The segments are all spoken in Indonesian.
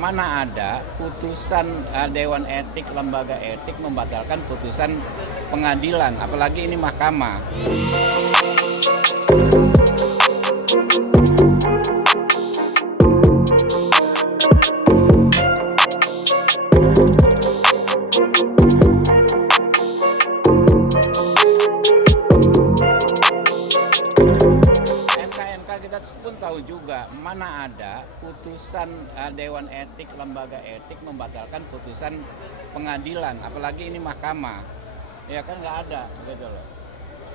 mana ada putusan Dewan Etik, lembaga etik membatalkan putusan pengadilan, apalagi ini mahkamah. Kita pun tahu juga mana ada putusan Dewan Etik, lembaga etik membatalkan putusan pengadilan, apalagi ini mahkamah. Ya kan nggak ada gitu loh.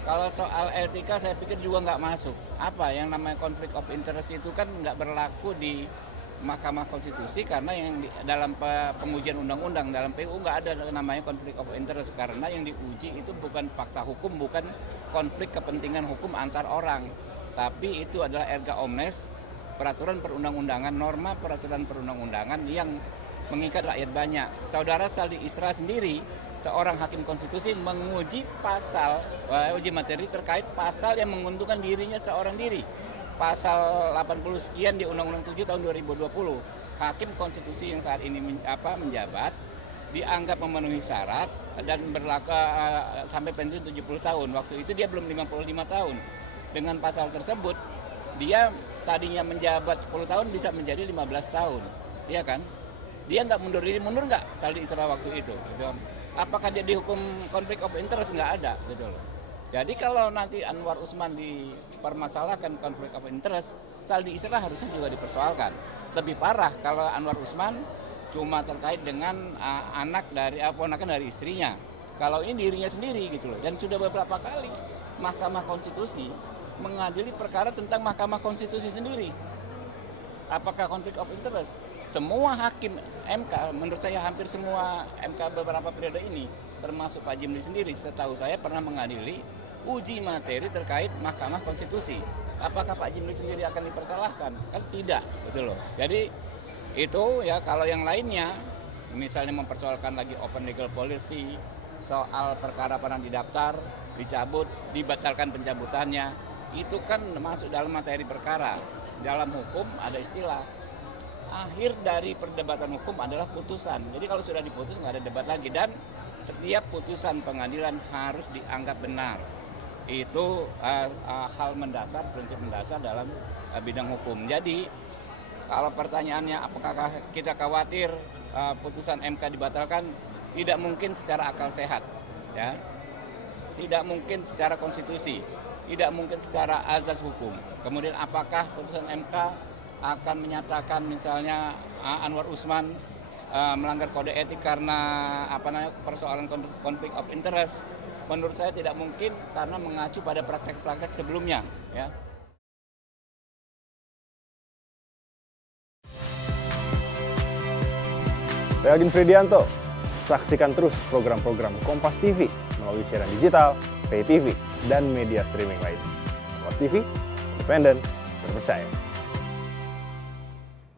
Kalau soal etika saya pikir juga nggak masuk. Apa yang namanya konflik of interest itu kan nggak berlaku di Mahkamah Konstitusi karena yang dalam pengujian undang-undang dalam PU nggak ada namanya konflik of interest karena yang diuji itu bukan fakta hukum, bukan konflik kepentingan hukum antar orang. Tapi itu adalah erga omnes, peraturan perundang-undangan, norma peraturan perundang-undangan yang mengikat rakyat banyak. Saudara Saldi Isra sendiri, seorang hakim konstitusi menguji pasal, uji materi terkait pasal yang menguntungkan dirinya seorang diri. Pasal 80 sekian di Undang-Undang 7 tahun 2020. Hakim konstitusi yang saat ini menjabat dianggap memenuhi syarat dan berlaku sampai pensiun 70 tahun. Waktu itu dia belum 55 tahun. Dengan pasal tersebut, dia tadinya menjabat 10 tahun bisa menjadi 15 tahun. Iya kan? Dia nggak mundur diri, mundur nggak Saldi Isra waktu itu. Gitu. Apakah jadi hukum konflik of interest? Nggak ada. Gitu loh. Jadi kalau nanti Anwar Usman dipermasalahkan konflik of interest, Saldi Isra harusnya juga dipersoalkan. Lebih parah kalau Anwar Usman cuma terkait dengan anak dari ponakan dari istrinya. Kalau ini dirinya sendiri gitu loh. Dan sudah beberapa kali Mahkamah Konstitusi mengadili perkara tentang Mahkamah Konstitusi sendiri. Apakah konflik of interest? Semua hakim MK, menurut saya hampir semua MK beberapa periode ini, termasuk Pak Jimli sendiri, setahu saya pernah mengadili uji materi terkait Mahkamah Konstitusi. Apakah Pak Jimli sendiri akan dipersalahkan? Kan tidak, betul loh. Jadi itu ya kalau yang lainnya, misalnya mempersoalkan lagi open legal policy, soal perkara pernah didaftar, dicabut, dibatalkan pencabutannya, itu kan masuk dalam materi perkara. Dalam hukum ada istilah akhir dari perdebatan hukum adalah putusan. Jadi kalau sudah diputus nggak ada debat lagi dan setiap putusan pengadilan harus dianggap benar. Itu hal mendasar, prinsip mendasar dalam bidang hukum. Jadi kalau pertanyaannya apakah kita khawatir putusan MK dibatalkan, tidak mungkin secara akal sehat, ya, tidak mungkin secara konstitusi. Tidak mungkin secara azas hukum. Kemudian apakah putusan MK akan menyatakan misalnya Anwar Usman melanggar kode etik karena persoalan konflik of interest? Menurut saya tidak mungkin karena mengacu pada praktek-praktek sebelumnya. Ya. Saya Agin Fridianto. Saksikan terus program-program Kompas TV melalui siaran digital, pay TV, dan media streaming lain. Kompas TV, independen, terpercaya.